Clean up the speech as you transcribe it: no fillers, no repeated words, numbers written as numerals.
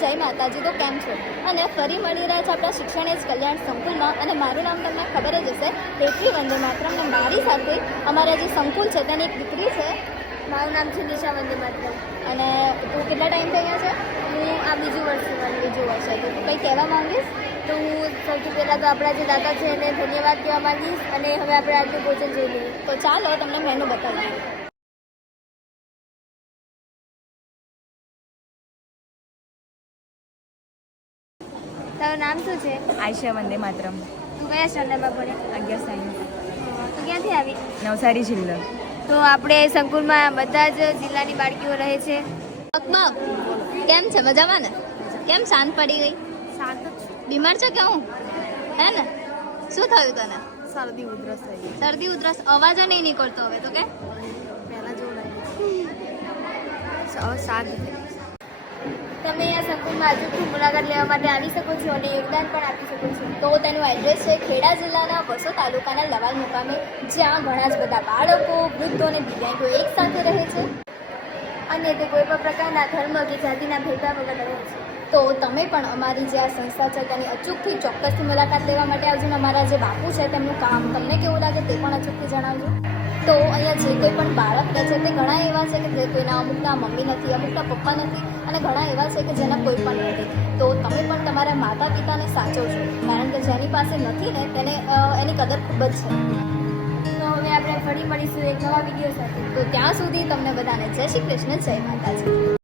જય માતાજી. તો કેમ છો? અને ફરી મળી રહ્યા છે આપણા શિક્ષણ એજ કલ્યાણ સંકુલમાં. અને મારું નામ તમને ખબર જ હશે, હેતવી વંદે માતરમ. અને મારી સાથે અમારા જે સંકુલ છે તેની એક દીકરી છે. મારું નામ છે નિશા વંદે માતરમ. અને તું કેટલા ટાઈમથી અહીંયા છે? હું આ બીજું વર્ષ છે. તો તું કંઈ કહેવા માંગીશ? તો હું સૌથી પહેલાં તો આપણા જે દાદા છે એને ધન્યવાદ કહેવા માંગીશ. અને હવે આપણે આજનું ભોજન જોઈ લઈએ. તો ચાલો તમને મેનુ બતાવીએ. તારું નામ શું છે? આયશા વંદે માતરમ. તું કયા સ્ટાન્ડર્ડમાં ભણે? 11 સાયન્સ. તું ક્યાંથી આવી? નવસારી જિલ્લો. તો આપણે સંકુલમાં બધા જ જિલ્લાની બાળકીઓ રહે છે. અકબબ કેમ છે? મજામાં ને? કેમ શાંત પડી ગઈ? શાંત બીમાર છે કે હું? હે ને? શું થયું તને? શરદી ઉધરસ થઈ. શરદી ઉધરસ? અવાજ નહીં નીકળતો હવે તો કે પહેલાં જેવું લાગે શાંત. તમે અહીંયા સંકુલમાં અચૂકથી મુલાકાત લેવા માટે આવી શકો છો અને યોગદાન પણ આપી શકો છો. તો તેનું એડ્રેસ છે ખેડા જિલ્લાના વસો તાલુકાના લવાલ મુકામે, જ્યાં ઘણા જ બધા બાળકો, વૃદ્ધો અને દિવ્યાંગો એક સાથે રહે છે. અને તે કોઈ પણ પ્રકારના ધર્મ કે જાતિના ભેદભાવ વગર રહે છે. તો તમે પણ અમારી જે આ સંસ્થા છે તેની અચૂકથી ચોક્કસથી મુલાકાત લેવા માટે આવજો. અને અમારા જે બાપુ છે તેમનું કામ તમને કેવું લાગે તે પણ અચૂકથી જણાવજો. તો અહીંયા જે કોઈ પણ બાળક રહે છે તે ઘણા એવા છે કે જે કોઈના અમુકના મમ્મી નથી, અમુકના પપ્પા નથી, અને ઘણા એવા છે કે જેના કોઈ પણ નથી. તો તમે પણ તમારા માતા પિતાને સાચવજો, કારણ કે જેની પાસે નથી ને તેને એની કદર ખૂબ જ છે. તો હવે આપણે ફરી મળીશું એક નવા વિડીયો સાથે. તો ત્યાં સુધી તમને બધાને જય શ્રી કૃષ્ણ, જય માતાજી.